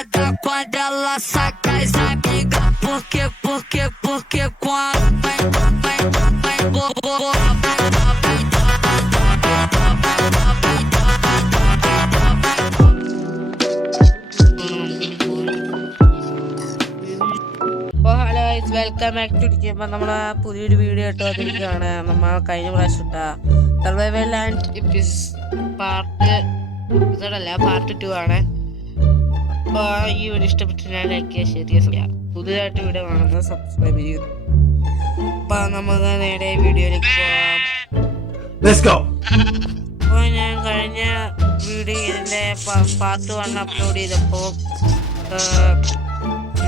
safada quando ela saca as amigas. Porque quando vem hello guys, welcome back to ഡിജിയപ്പോൾ നമ്മളെ പുതിയൊരു video ഇട്ട് വന്നിരിക്കുകയാണ്. നമ്മൾ കഴിഞ്ഞ പ്രാവശ്യം ഇട്ട സർവൈവൽ ലാൻഡ് പാർട്ട് 2 ആണ്. അപ്പോൾ ഈ വീഡിയോ ഇഷ്ടപ്പെട്ടാൽ ലൈക്ക് ചെയ്യുക, ഷെയർ ചെയ്യുക. പുതിയതായിട്ട് വീഡിയോ കാണുന്നത് സബ്സ്ക്രൈബ് ചെയ്യുക. അപ്പോൾ നമുക്ക് നേരെ വീഡിയോയിലേക്ക് പോകാം. അപ്പോൾ ഞാൻ കഴിഞ്ഞ വീഡിയോ ഇതിൻ്റെ പാർട്ട് 1 അപ്ലോഡ് ചെയ്തപ്പോൾ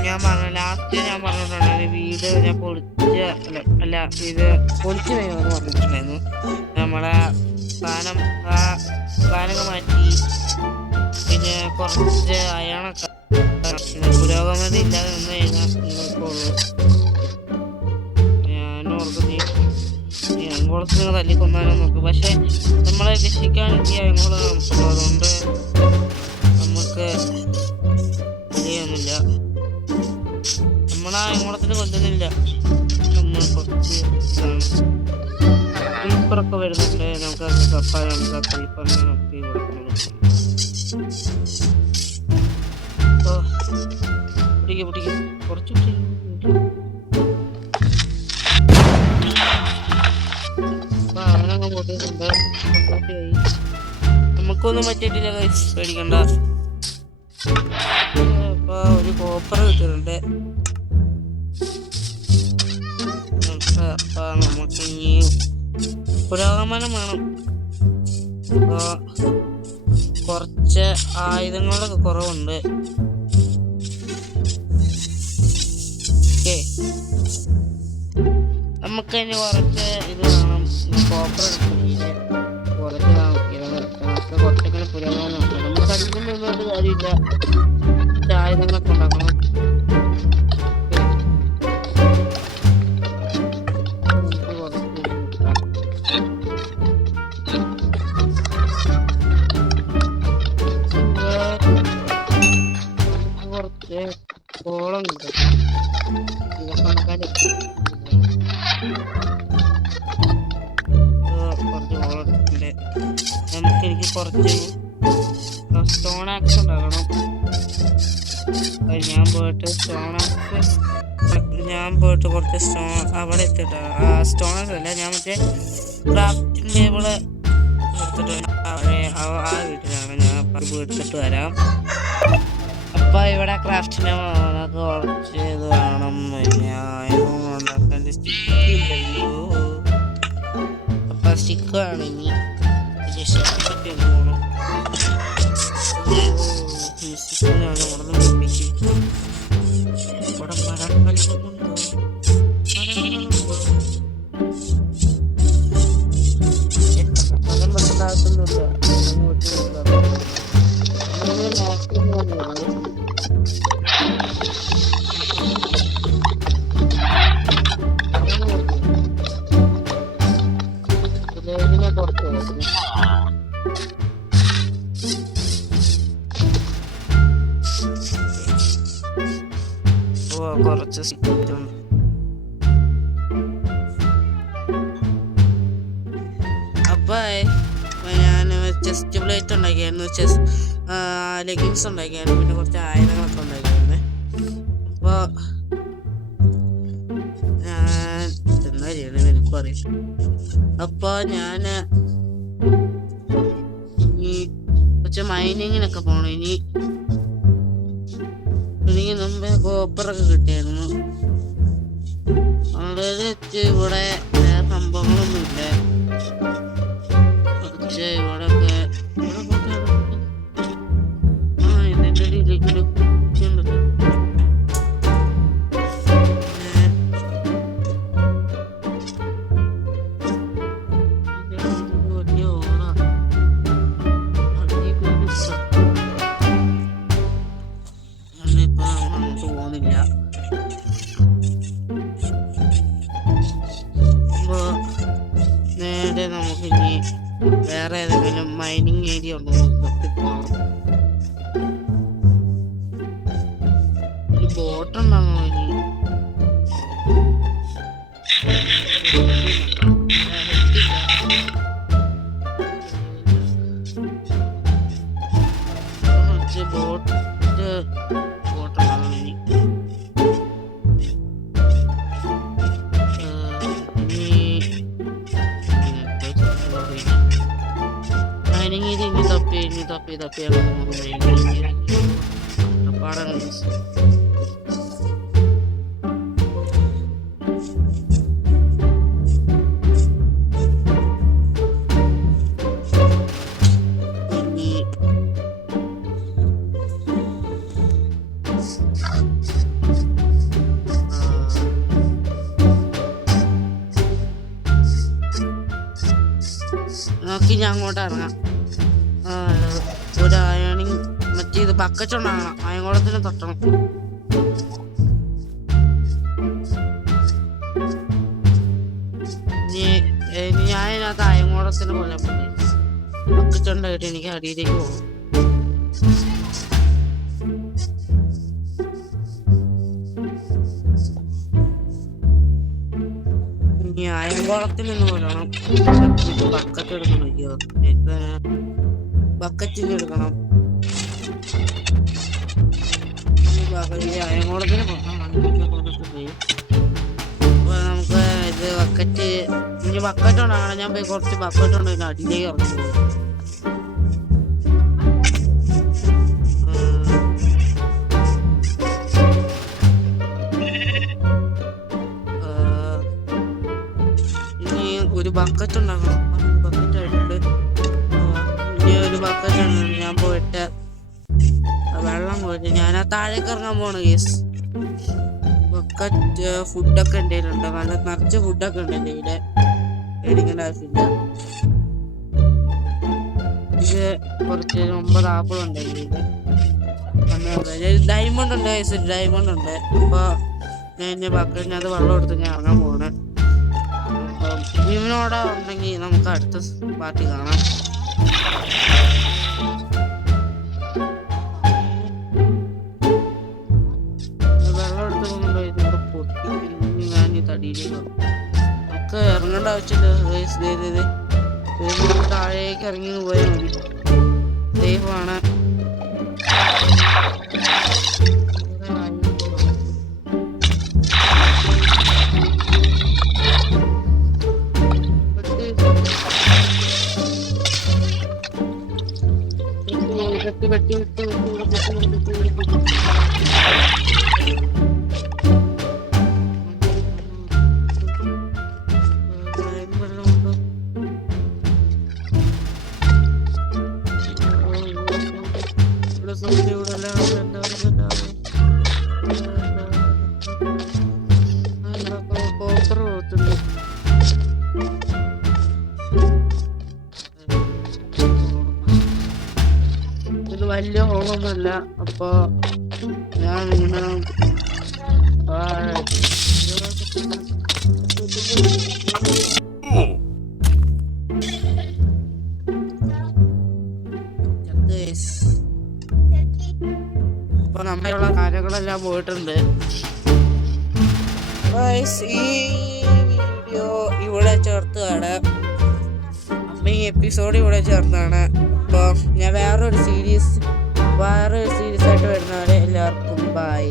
ഞാൻ ലാസ്റ്റ് ഞാൻ പറഞ്ഞിട്ടുണ്ടായിരുന്നു വീട് ഞാൻ ഇത് പൊളിച്ചു വേണമെന്ന് പറഞ്ഞിട്ടുണ്ടായിരുന്നു. നമ്മളെ സാധനമൊക്കെ മാറ്റി, പിന്നെ കുറച്ച് അയണൊക്കെ പുരോഗമനം ഇല്ലാതെ നിന്ന് കഴിഞ്ഞാൽ നിങ്ങൾക്കുള്ളൂ. ഞാൻ ഓർക്കുന്നു അയങ്കോളത്ത് നിങ്ങൾ തല്ലിക്കൊന്നാലും നോക്കും, പക്ഷെ നമ്മളെ രക്ഷിക്കാനെങ്കിൽ അയങ്കോളം നമുക്കുള്ളൂ. അതുകൊണ്ട് നമുക്ക് ചെയ്യൊന്നുമില്ല, നമ്മളാ അയങ്കോളത്തിന് കൊല്ലുന്നില്ല. നമ്മൾ കുറച്ച് ക്രീപ്പറൊക്കെ വരുന്നുണ്ട്, നമുക്ക് കപ്പായ നമുക്ക് ക്രീപ്പറിനെ നമുക്ക് പിടിക്കും കുറച്ച് അവനങ്ങ് പോട്ടിട്ടുണ്ട്. നമുക്കൊന്നും പറ്റിയിട്ടില്ല ഗൈസ്, പേടിക്കണ്ട. ഇപ്പൊ ഒരു കോപ്പർ കിട്ടുന്നുണ്ട്. നമുക്ക് ഇനി പുരോഗമനം വേണം. കുറച്ച് ആയുധങ്ങളൊക്കെ കുറവുണ്ട്. നമുക്ക് ഇനി കുറച്ച് ഇത് വേണം, കോപ്പർ കുറച്ചൊക്കെ പുരോഗമനം ഉണ്ട്. നമുക്ക് കളിക്കുന്നൊരു കാര്യമില്ല, ആയുധങ്ങളൊക്കെ ഉണ്ടാക്കണം. കോളം കിട്ടും, കുറച്ച് കോളം എടുത്തിട്ടുണ്ട്. എനിക്ക് കുറച്ച് സ്റ്റോൺ ആക്സ് ഉണ്ടാക്കണം. ഞാൻ പോയിട്ട് കുറച്ച് സ്റ്റോൺ അവിടെ എത്തിട്ട് സ്റ്റോൺ അല്ല, ഞാൻ മറ്റേ ക്രാഫ്റ്റിംഗ് ടേബിള് എടുത്തിട്ട് ആ വീട്ടിലാണ്. ഞാൻ എടുത്തിട്ട് വരാം. അപ്പൊ ഇവിടെ ക്രാഫ്റ്റിന് കുറച്ച് ഇത് വേണം. ഉണ്ടാക്കാൻ സ്റ്റിക്കില്ലല്ലോ, അപ്പൊ സ്റ്റിക്ക് വേണം. ഇനി സ്റ്റിക്കൊക്കെ പോകണം. ഞാൻ ഉടനെ പിടിക്കും. ഇവിടെ മരങ്ങളുണ്ടോ? മരം വെക്കേണ്ടാകത്തൊന്നുമില്ല. കുറച്ച് സിറ്റും അപ്പൊ ഞാൻ ചെസ്റ്റ് പ്ലേറ്റ് ഉണ്ടാക്കിയായിരുന്നു, ലെഗിങ്സ് ഉണ്ടാക്കിയായിരുന്നു, പിന്നെ കുറച്ച് ആയുധങ്ങളൊക്കെ ഉണ്ടാക്കിയായിരുന്നു. അപ്പോൾ ഞാൻ എന്താ ചെയ്യണമെന്ന് എനിക്കും അറിയില്ല. അപ്പോൾ ഞാൻ ഇനി കുറച്ച് മൈനിങ്ങിനൊക്കെ പോകണം. ഇനി എനിക്ക് മുമ്പേ കോപ്പറൊക്കെ കിട്ടിയായിരുന്നു. വളരെ ഇവിടെ വേറെ സംഭവങ്ങളൊന്നുമില്ല. പക്ഷേ ഇവിടെയൊക്കെ ഇതിൻ്റെ ഇടയിലേക്ക് വലിയ ഓണ പോകുന്നില്ല. അപ്പോൾ നേരെ നമുക്കിനി വേറെ ഏതെങ്കിലും മൈനിങ് ഏരിയ ഉണ്ടോ നോക്കി പോകണം. ബോട്ടുണ്ടാണോ ഇനി ബോട്ടുണ്ടാണോ ഇനി തപ്പിയാണ് പാടാണ് നോക്കി ഞാൻ അങ്ങോട്ട് ഇറങ്ങാം. ഒരു അയണിങ് മറ്റേ ഇത് ബക്കറ്റ് ഉണ്ടാകണം, അയങ്കോളത്തിന് തട്ടണം. ഞാൻ ഇതിനകത്ത് അയങ്കോളത്തിന് കൊല്ലാൻ പറ്റി. ബക്കറ്റ് ഉണ്ടായിട്ട് എനിക്ക് അടിയിലേക്ക് പോകും. ഇനി അയങ്കോളത്തിൽ നിന്ന് കൊല്ലണം. ബക്കറ്റ് എടുക്കണം. ബക്കറ്റിൽ എടുക്കണം. അയങ്കോളത്തിന് പോയി. അപ്പൊ നമുക്ക് ഇത് ബക്കറ്റ് ഇനി ബക്കറ്റ് ഉണ്ടാകണം. ഞാൻ പോയി കുറച്ച് ബക്കറ്റ് ഉണ്ട് അടിയിലേക്ക് ഇറങ്ങി പോകും. ഇനി ഒരു ബക്കറ്റ് ഉണ്ടാക്കണം. ബക്കറ്റ് ആയിട്ട് ഇനി ഒരു ബക്കറ്റ് ഉണ്ട്. ഞാൻ പോയിട്ട് വെള്ളം പോയിട്ട് ഞാൻ ആ താഴേക്ക് ഇറങ്ങാൻ പോണു. യെസ്, ബക്കറ്റ് ഫുഡൊക്കെ എൻ്റെ കയ്യിലുണ്ട്. നല്ല നിറച്ച് ഫുഡൊക്കെ ഉണ്ട് എൻ്റെ കയ്യില്. മേടിക്കേണ്ട ആവശ്യമില്ല. ഇത് കുറച്ച് 9 ആപ്പിൾ ഉണ്ട് എൻ്റെ കയ്യില്. ഡയമണ്ട് ഉണ്ട്. ഡയമണ്ട് ഉണ്ട്. അപ്പൊ ഞാൻ ബക്കറ്റിനകത്ത് വെള്ളം എടുത്ത് ഞാൻ ഇറങ്ങാൻ പോകണേ. അപ്പം ഭീമനോടെ ഉണ്ടെങ്കിൽ നമുക്ക് അടുത്ത പാർട്ടി കാണാം. നമുക്ക് ഇറങ്ങേണ്ട ആവശ്യമില്ല. താഴേക്ക് ഇറങ്ങി പോയാൽ മതി. സേഫാണ്. ഇത് വലിയ ഹോളൊന്നുമല്ല. അപ്പൊ ഞാൻ ഇങ്ങനെ അപ്പൊ നമ്മളുള്ള കാര്യങ്ങളെല്ലാം പോയിട്ടുണ്ട്. ഈ വീഡിയോ ഇവിടെ ചേർത്താണ്. അമ്മ ഈ എപ്പിസോഡ് ഇവിടെ ചേർത്താണ്. അപ്പോൾ ഞാൻ വേറൊരു സീരീസ് ആയിട്ട് വരുന്നവരെ എല്ലാവർക്കും ബൈ.